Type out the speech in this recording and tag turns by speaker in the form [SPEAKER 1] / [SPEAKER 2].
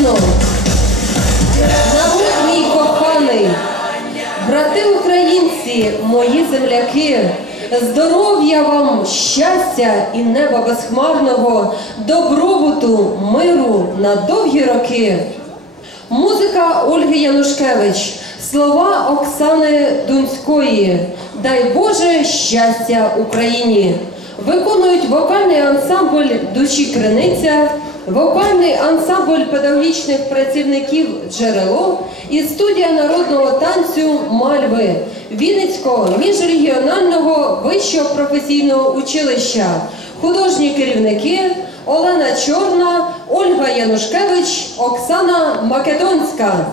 [SPEAKER 1] Україно, народ мій коханий, брати українці, мої земляки, здоров'я вам, щастя і неба безхмарного, добробуту, миру на довгі роки. Музика Ольги Янушкевич, слова Оксани Дунської. Дай Боже щастя Україні! Виконують вокальний ансамбль Душі Криниця, вокальний ансамбль педагогічних працівників джерело і студія народного танцю Мальви Вінницького міжрегіонального вищого професійного училища, художні керівники Олена Чорна, Ольга Янушкевич, Оксана Македонська.